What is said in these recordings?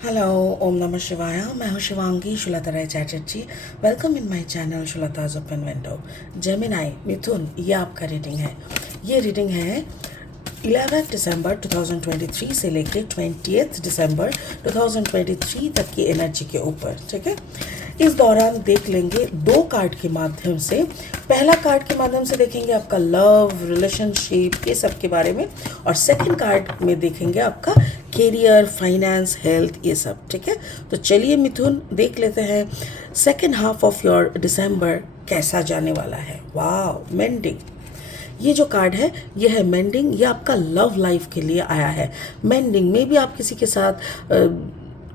Hello, ओम नमः शिवाय। मैं हूँ Shivangi Shulata Rai Chatterjee. Welcome in my channel Shulata's open window. Gemini मिथुन, ये आपका रीडिंग है। ये रीडिंग है 11 दिसंबर 2023 से लेके 20 दिसंबर 2023 तक की एनर्जी के ऊपर। ठीक है, इस दौरान देख लेंगे दो कार्ड के माध्यम से। पहला कार्ड के माध्यम से देखेंगे आपका लव, रिलेशनशिप, ये सब के बारे में, और सेकंड कार्ड में देखेंगे आपका कैरियर, फाइनेंस, हेल्थ, ये सब। ठीक है, तो चलिए मिथुन देख लेते हैं सेकंड हाफ ऑफ योर दिसंबर कैसा जाने वाला है। वाह, मेंडिंग। ये जो कार्ड है ये है मेंडिंग। ये आपका लव लाइफ के लिए आया है। मेंडिंग में भी आप किसी के साथ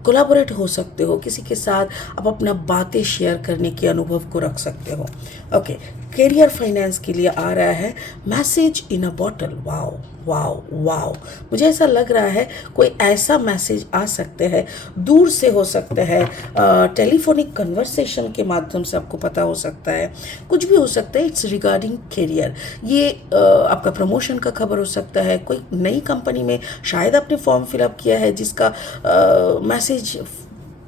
कोलैबोरेट हो सकते हो, किसी के साथ आप अपना बातें शेयर करने के अनुभव को रख सकते हो। ओके, कैरियर फाइनेंस के लिए आ रहा है मैसेज इन अ बॉटल। वाओ वाओ वाओ, मुझे ऐसा लग रहा है कोई ऐसा मैसेज आ सकते हैं, दूर से हो सकते हैं, टेलीफोनिक कन्वर्सेशन के माध्यम से आपको पता हो सकता है, कुछ भी हो सकता है। It's regarding career. ये आपका प्रमोशन का खबर हो सकता है, कोई नई कंपनी में शायद आपने फॉर्म फिलअप किया है जिसका मैसेज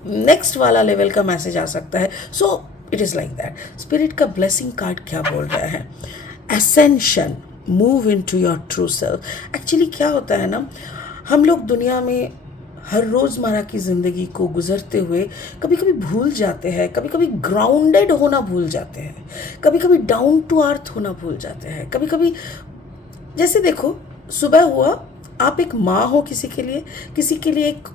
नेक्स्ट वाला लेवल का मैसेज आ सकता है। So it is like that. Spirit का ब्लेसिंग कार्ड क्या बोल रहा है? Ascension, move into your true self. Actually क्या होता है ना, हम लोग दुनिया में हर रोज़मर्रा की ज़िंदगी को गुजरते हुए कभी कभी भूल जाते हैं, कभी कभी ग्राउंडेड होना भूल जाते हैं, कभी कभी डाउन टू अर्थ होना भूल जाते हैं। कभी कभी जैसे देखो, सुबह हुआ, आप एक माँ हो किसी के लिए एक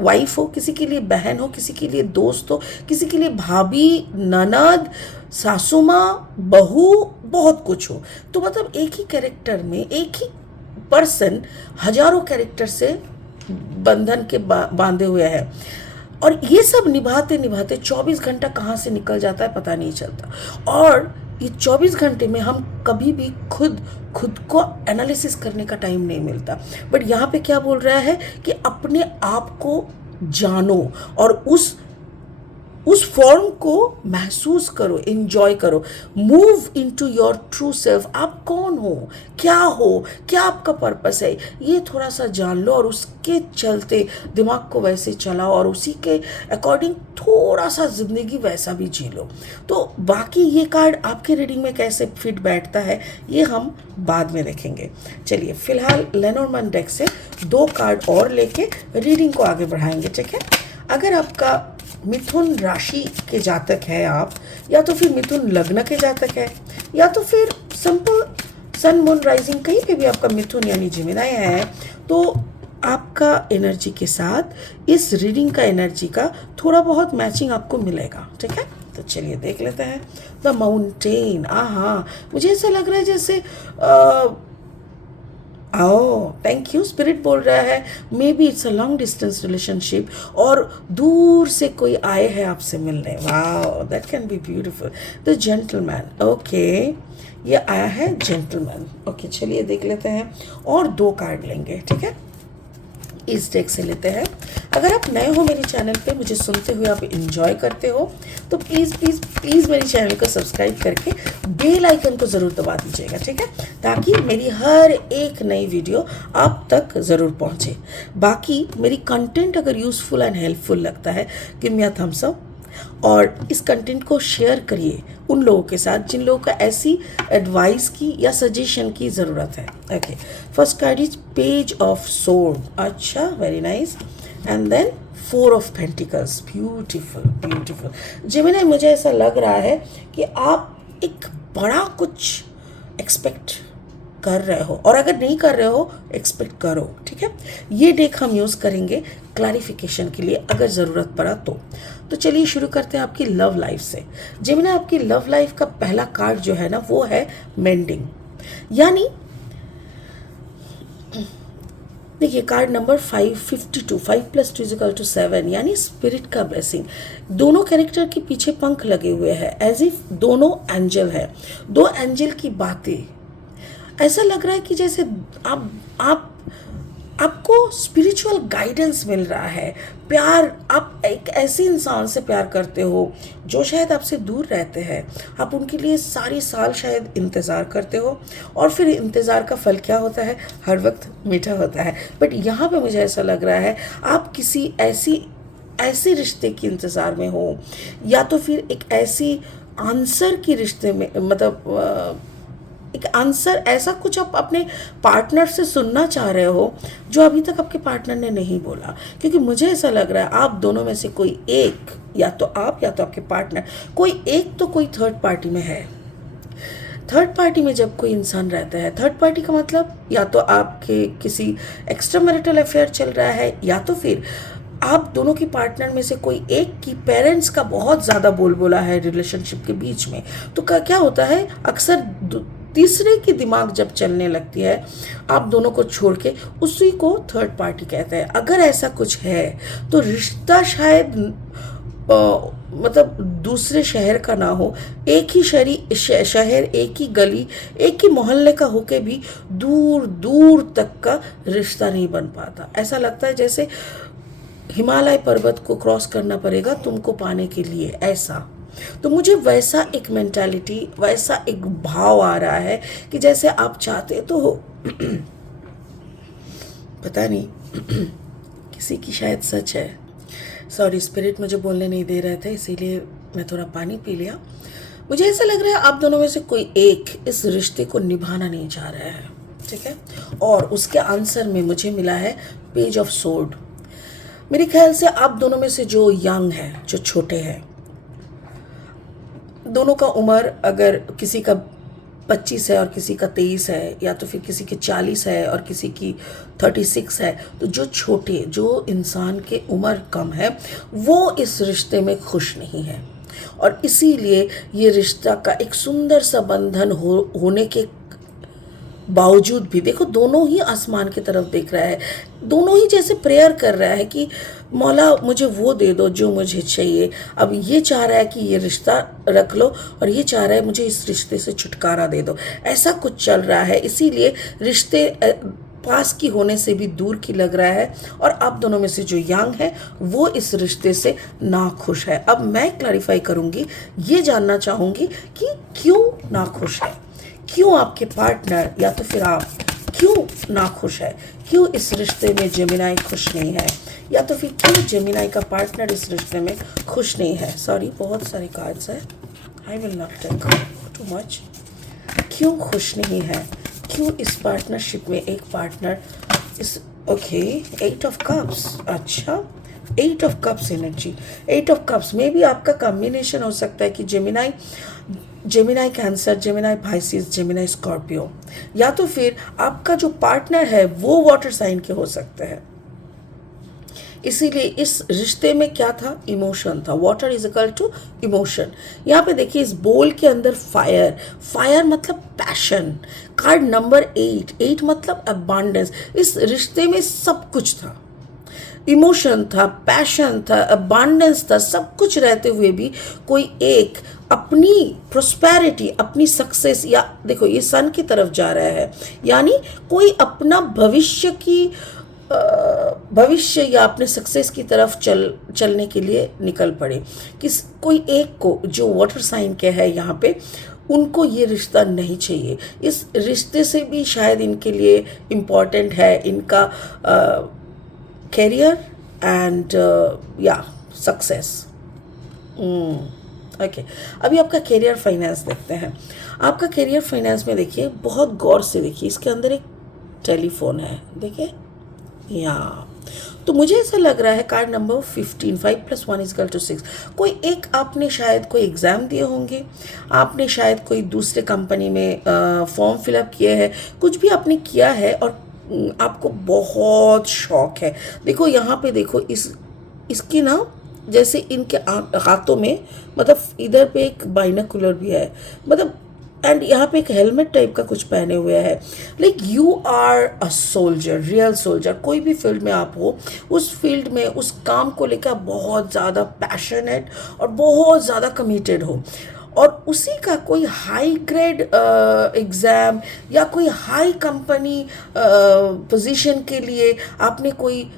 वाइफ हो, किसी के लिए बहन हो, किसी के लिए दोस्त हो, किसी के लिए भाभी, ननद, सासू माँ, बहू, बहुत कुछ हो। तो मतलब एक ही कैरेक्टर में एक ही पर्सन हजारों कैरेक्टर से बंधन के बांधे हुए है, और ये सब निभाते निभाते 24 घंटा कहाँ से निकल जाता है पता नहीं चलता। और ये 24 घंटे में हम कभी भी खुद को एनालिसिस करने का टाइम नहीं मिलता। बट यहाँ पे क्या बोल रहा है कि अपने आप को जानो और उस फॉर्म को महसूस करो, एंजॉय करो। Move into your true self. आप कौन हो, क्या आपका पर्पस है, ये थोड़ा सा जान लो, और उसके चलते दिमाग को वैसे चलाओ, और उसी के अकॉर्डिंग थोड़ा सा ज़िंदगी वैसा भी जी लो। तो बाकी ये कार्ड आपके रीडिंग में कैसे फिट बैठता है ये हम बाद में देखेंगे। चलिए फिलहाल लेनोर्मन डेक से दो कार्ड और लेके रीडिंग को आगे बढ़ाएंगे। ठीक है, अगर आपका मिथुन राशि के जातक है आप, या तो फिर मिथुन लग्न के जातक है, या तो फिर सिंपल सन मून राइजिंग कहीं पे भी आपका मिथुन यानी जेमिनाई है, तो आपका एनर्जी के साथ इस रीडिंग का एनर्जी का थोड़ा बहुत मैचिंग आपको मिलेगा। ठीक है, तो चलिए देख लेते हैं। The mountain. हाँ, मुझे ऐसा लग रहा है जैसे ओह थैंक यू, स्पिरिट बोल रहा है may be it's a long distance relationship, और दूर से कोई आए हैं आपसे मिलने। वाह, that can be beautiful. The gentleman. Okay, ये आया है जेंटलमैन। ओके, चलिए देख लेते हैं और दो कार्ड लेंगे। ठीक है, इस डेक से लेते हैं। अगर आप नए हो मेरे चैनल पे, मुझे सुनते हुए आप एंजॉय करते हो, तो प्लीज़ प्लीज़ प्लीज़ मेरे चैनल को सब्सक्राइब करके बेल आइकन को ज़रूर दबा दीजिएगा। ठीक है, ताकि मेरी हर एक नई वीडियो आप तक ज़रूर पहुँचे। बाकी मेरी कंटेंट अगर यूज़फुल एंड हेल्पफुल लगता है, give me a thumbs up, और इस कंटेंट को शेयर करिए उन लोगों के साथ जिन लोगों का ऐसी एडवाइस की या सजेशन की ज़रूरत है। Okay, first card is page of sword. अच्छा, very nice. And then 4 of pentacles. Beautiful beautiful. Gemini, मुझे ऐसा लग रहा है कि आप एक बड़ा कुछ एक्सपेक्ट कर रहे हो, और अगर नहीं कर रहे हो एक्सपेक्ट करो। ठीक है, ये डेक हम यूज़ करेंगे क्लैरिफिकेशन के लिए अगर ज़रूरत पड़ा तो चलिए शुरू करते हैं आपकी लव लाइफ से। जेमिनी, आपकी लव लाइफ का पहला कार्ड जो है ना वो है मेंडिंग। यानी देखिए, कार्ड नंबर 552, 5+2 = 7, यानी स्पिरिट का ब्लेसिंग। दोनों कैरेक्टर के पीछे पंख लगे हुए हैं, एज इफ दोनों एंजल है। दो एंजल की बातें, ऐसा लग रहा है कि जैसे आपको स्पिरिचुअल गाइडेंस मिल रहा है। प्यार, आप एक ऐसे इंसान से प्यार करते हो जो शायद आपसे दूर रहते हैं। आप उनके लिए सारी साल शायद इंतज़ार करते हो, और फिर इंतज़ार का फल क्या होता है? हर वक्त मीठा होता है। बट यहाँ पे मुझे ऐसा लग रहा है आप किसी ऐसी ऐसे रिश्ते के इंतज़ार में हो, या तो फिर एक ऐसी आंसर की रिश्ते में, मतलब एक आंसर, ऐसा कुछ आप अपने पार्टनर से सुनना चाह रहे हो जो अभी तक आपके पार्टनर ने नहीं बोला। क्योंकि मुझे ऐसा लग रहा है आप दोनों में से कोई एक, या तो आप या तो आपके पार्टनर, कोई एक तो कोई थर्ड पार्टी में है। थर्ड पार्टी में जब कोई इंसान रहता है, थर्ड पार्टी का मतलब या तो आपके किसी एक्स्ट्रा मैरिटल अफेयर चल रहा है, या तो फिर आप दोनों की पार्टनर में से कोई एक की पेरेंट्स का बहुत ज़्यादा बोलबोला है रिलेशनशिप के बीच में। तो क्या होता है, अक्सर तीसरे की दिमाग जब चलने लगती है आप दोनों को छोड़ के, उसी को थर्ड पार्टी कहते हैं। अगर ऐसा कुछ है तो रिश्ता शायद मतलब दूसरे शहर का ना हो, एक ही शहर, एक ही गली, एक ही मोहल्ले का होके भी दूर दूर तक का रिश्ता नहीं बन पाता। ऐसा लगता है जैसे हिमालय पर्वत को क्रॉस करना पड़ेगा तुमको पाने के लिए, ऐसा। तो मुझे वैसा एक मेंटालिटी, वैसा एक भाव आ रहा है कि जैसे आप चाहते तो हो पता नहीं किसी की शायद सच है। सॉरी, स्पिरिट मुझे बोलने नहीं दे रहे थे, इसीलिए मैं थोड़ा पानी पी लिया। मुझे ऐसा लग रहा है आप दोनों में से कोई एक इस रिश्ते को निभाना नहीं चाह रहा है, ठीक है। और उसके आंसर में मुझे मिला है पेज ऑफ सोर्ड। मेरे ख्याल से आप दोनों में से जो यंग है, जो छोटे हैं, दोनों का उम्र अगर किसी का 25 है और किसी का 23 है, या तो फिर किसी के 40 है और किसी की 36 है, तो जो छोटे, जो इंसान के उम्र कम है, वो इस रिश्ते में खुश नहीं है। और इसीलिए ये रिश्ता का एक सुंदर सा बंधन होने के बावजूद भी देखो दोनों ही आसमान की तरफ देख रहा है, दोनों ही जैसे प्रेयर कर रहा है कि मौला मुझे वो दे दो जो मुझे चाहिए। अब ये चाह रहा है कि ये रिश्ता रख लो और ये चाह रहा है मुझे इस रिश्ते से छुटकारा दे दो, ऐसा कुछ चल रहा है। इसीलिए रिश्ते पास की होने से भी दूर की लग रहा है, और आप दोनों में से जो यंग है वो इस रिश्ते से नाखुश है। अब मैं क्लैरिफाई करूँगी, ये जानना चाहूँगी कि क्यों नाखुश है, क्यों आपके पार्टनर या तो फिर आप क्यों नाखुश है, क्यों इस रिश्ते में जेमिनाई खुश नहीं है, या तो फिर क्यों जेमिनाई का पार्टनर इस रिश्ते में खुश नहीं है। सॉरी, बहुत सारे कार्ड्स है, I will not take too much. क्यों खुश नहीं है, क्यों इस पार्टनरशिप में एक पार्टनर इस, ओके, 8 ऑफ कप्स, अच्छा 8 of cups energy. 8 of cups में भी आपका कॉम्बिनेशन हो सकता है कि Gemini cancer, Gemini Pisces, Gemini Scorpio, या तो फिर आपका जो पार्टनर है वो वाटर साइन के हो सकते हैं। इसीलिए इस रिश्ते में क्या था, इमोशन था। Water is equal to emotion. यहाँ पे देखिए इस बोल के अंदर फायर, फायर मतलब पैशन। कार्ड नंबर 8, 8 मतलब अबांडेंस। इस रिश्ते में सब कुछ था, इमोशन था, पैशन था, अबांडेंस था, सब कुछ रहते हुए भी कोई एक अपनी प्रोस्पेरिटी, अपनी सक्सेस, या देखो ये सन की तरफ जा रहा है, यानी कोई अपना भविष्य या अपने सक्सेस की तरफ चलने के लिए निकल पड़े। कोई एक को जो वाटर साइन के है यहाँ पे, उनको ये रिश्ता नहीं चाहिए। इस रिश्ते से भी शायद इनके लिए इम्पॉर्टेंट है इनका कैरियर एंड या सक्सेस। ओके, अभी आपका कैरियर फाइनेंस देखते हैं। आपका कैरियर फाइनेंस में देखिए, बहुत गौर से देखिए, इसके अंदर एक टेलीफोन है, देखिए यहाँ। तो मुझे ऐसा लग रहा है कार्ड नंबर 15, 5 + 1 = 6। कोई एक आपने शायद कोई एग्ज़ाम दिए होंगे, आपने शायद कोई दूसरे कंपनी में फॉर्म फिलअप किए हैं, कुछ भी आपने किया है और आपको बहुत शौक है। देखो यहाँ पे देखो, इसकी ना जैसे इनके हाथों में, मतलब इधर पे एक बाइनोकुलर भी है, मतलब एंड यहाँ पे एक हेलमेट टाइप का कुछ पहने हुए है। Like you are a soldier, real soldier. कोई भी फील्ड में आप हो, उस फील्ड में उस काम को लेकर बहुत ज़्यादा पैशनेट और बहुत ज़्यादा कमिटेड हो, और उसी का कोई हाई ग्रेड एग्ज़ाम या कोई हाई कंपनी पोजीशन के लिए आपने कोई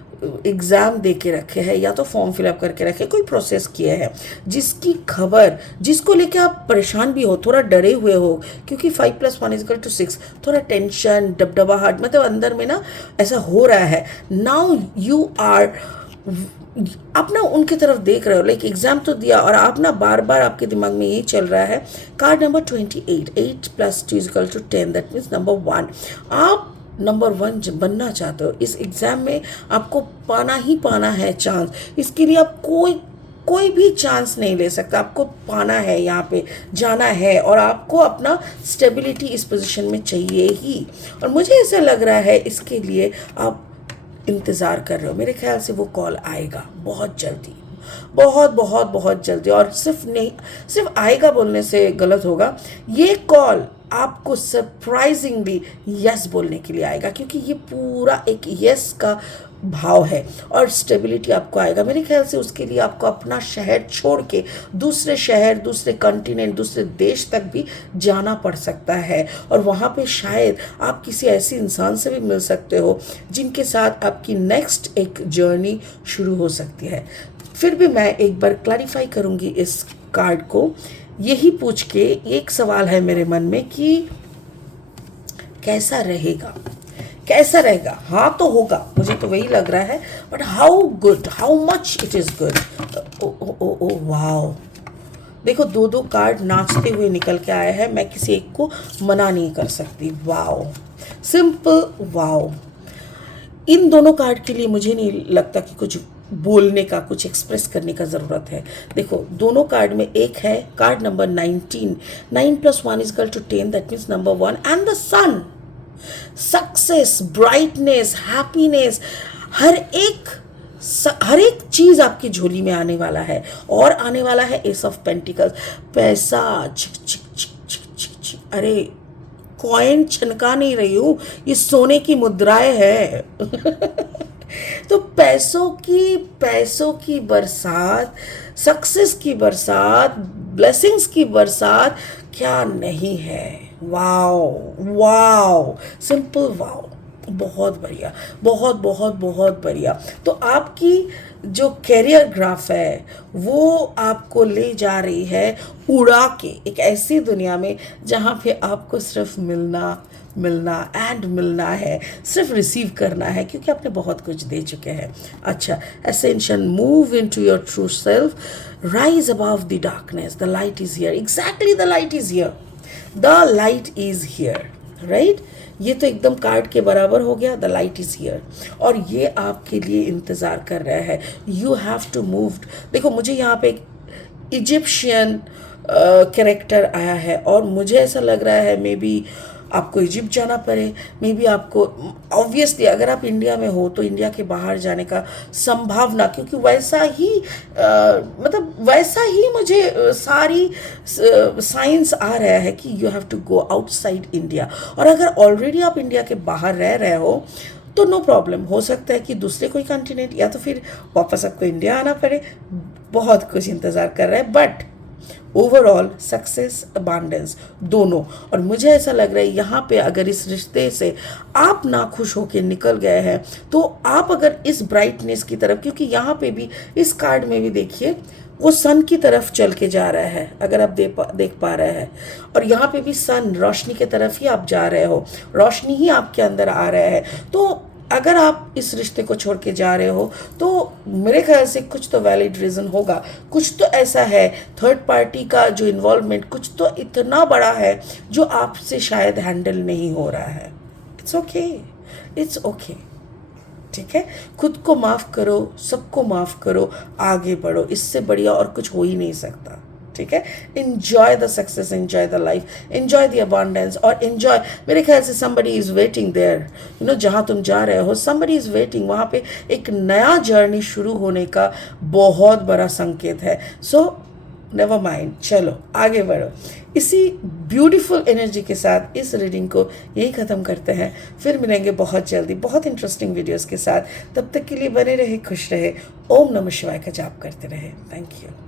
एग्ज़ाम दे के रखे हैं या तो फॉर्म फिलअप करके रखे, कोई प्रोसेस किए हैं, जिसकी खबर, जिसको लेके आप परेशान भी हो, थोड़ा डरे हुए हो, क्योंकि 5 + 1 = 6, थोड़ा टेंशन, डबडबाहट, मतलब अंदर में ना ऐसा हो रहा है। नाउ यू आर आप ना उनकी तरफ देख रहे हो, लाइक एग्जाम तो दिया और आप ना बार बार आपके दिमाग में यही चल रहा है। Card number 28, 8 + 2 = 10, that means number 1। आप नंबर 1 बनना चाहते हो इस एग्ज़ाम में, आपको पाना ही पाना है चांस। इसके लिए आप कोई भी चांस नहीं ले सकता, आपको पाना है, यहाँ पे जाना है और आपको अपना स्टेबिलिटी इस पोजीशन में चाहिए ही। और मुझे ऐसा लग रहा है इसके लिए आप इंतज़ार कर रहे हो। मेरे ख्याल से वो कॉल आएगा बहुत जल्दी, बहुत बहुत बहुत जल्दी। और सिर्फ आएगा बोलने से गलत होगा, ये कॉल आपको सरप्राइजिंगली यस बोलने के लिए आएगा, क्योंकि ये पूरा एक यस का भाव है और स्टेबिलिटी आपको आएगा। मेरे ख्याल से उसके लिए आपको अपना शहर छोड़ के दूसरे शहर, दूसरे कॉन्टिनेंट, दूसरे देश तक भी जाना पड़ सकता है। और वहाँ पे शायद आप किसी ऐसे इंसान से भी मिल सकते हो जिनके साथ आपकी नेक्स्ट एक जर्नी शुरू हो सकती है। फिर भी मैं एक बार क्लैरिफाई करूँगी इस कार्ड को, यही पूछ के एक सवाल है मेरे मन में कि कैसा रहेगा, कैसा रहेगा। हाँ तो होगा, मुझे तो वही लग रहा है, but how good, how much it is good. Oh wow, देखो 2 कार्ड नाचते हुए निकल के आए हैं, मैं किसी एक को मना नहीं कर सकती। Wow, simple wow. इन दोनों कार्ड के लिए मुझे नहीं लगता कि कुछ बोलने का, कुछ एक्सप्रेस करने का ज़रूरत है। देखो दोनों कार्ड में एक है card number 19, 9 + 1 = 10, that means number 1 and the sun. Success, brightness, happiness, हर एक चीज़ आपकी झोली में आने वाला है। और आने वाला है एस ऑफ पेंटिकल्स, पैसा चिक चिक चिक चिक चिक चिक। अरे कॉइन छनका नहीं रही हूँ, ये सोने की मुद्राएं है। तो पैसों की बरसात, सक्सेस की बरसात, ब्लेसिंग्स की बरसात क्या नहीं है। वाओ वाओ, सिंपल वाओ, बहुत बढ़िया, बहुत बहुत बहुत बढ़िया। तो आपकी जो कैरियर ग्राफ है वो आपको ले जा रही है उड़ा के एक ऐसी दुनिया में जहाँ पे आपको सिर्फ मिलना एंड मिलना है, सिर्फ रिसीव करना है, क्योंकि आपने बहुत कुछ दे चुके हैं। अच्छा, ascension, move into your true self, rise above the darkness, the light is here. Exactly, the light is here, the light is here, right. ये तो एकदम कार्ड के बराबर हो गया, द लाइट इज हियर। और ये आपके लिए इंतज़ार कर रहा है, यू हैव टू मूव। देखो मुझे यहाँ पे एक इजिप्शियन कैरेक्टर आया है और मुझे ऐसा लग रहा है मे बी आपको इजिप्ट जाना पड़े, मे बी आपको, ऑब्वियसली अगर आप इंडिया में हो तो इंडिया के बाहर जाने का संभावना, क्योंकि वैसा ही मतलब वैसा ही मुझे सारी साइंस आ रहा है कि you have to go outside India. और अगर ऑलरेडी आप इंडिया के बाहर रह रहे हो तो नो प्रॉब्लम, हो सकता है कि दूसरे कोई कॉन्टिनेंट या तो फिर वापस आपको इंडिया आना पड़े। बहुत कुछ इंतज़ार कर रहा है, बट ओवरऑल सक्सेस, अबांडेंस दोनों। और मुझे ऐसा लग रहा है यहाँ पे अगर इस रिश्ते से आप नाखुश होकर निकल गए हैं तो आप अगर इस ब्राइटनेस की तरफ, क्योंकि यहाँ पे भी इस कार्ड में भी देखिए वो सन की तरफ चल के जा रहा है, अगर आप देख पा रहे हैं। और यहाँ पे भी सन, रोशनी की तरफ ही आप जा रहे हो, रोशनी ही आपके अंदर आ रहा है। तो अगर आप इस रिश्ते को छोड़ के जा रहे हो तो मेरे ख्याल से कुछ तो वैलिड रीज़न होगा, कुछ तो ऐसा है, थर्ड पार्टी का जो इन्वॉल्वमेंट कुछ तो इतना बड़ा है जो आपसे शायद हैंडल नहीं हो रहा है। इट्स ओके, इट्स ओके, ठीक है। खुद को माफ़ करो, सबको माफ़ करो, आगे बढ़ो, इससे बढ़िया और कुछ हो ही नहीं सकता, ठीक है। Enjoy the success, enjoy the life, enjoy the abundance और एंजॉय, मेरे ख्याल से somebody is waiting there, you know, जहाँ तुम जा रहे हो somebody is waiting, वहाँ पे एक नया जर्नी शुरू होने का बहुत बड़ा संकेत है। सो नेवर माइंड, चलो आगे बढ़ो। इसी ब्यूटीफुल एनर्जी के साथ इस रीडिंग को यही ख़त्म करते हैं। फिर मिलेंगे बहुत जल्दी बहुत इंटरेस्टिंग वीडियोस के साथ। तब तक के लिए बने रहे, खुश रहे, ओम नमः शिवाय का जाप करते रहे। Thank you.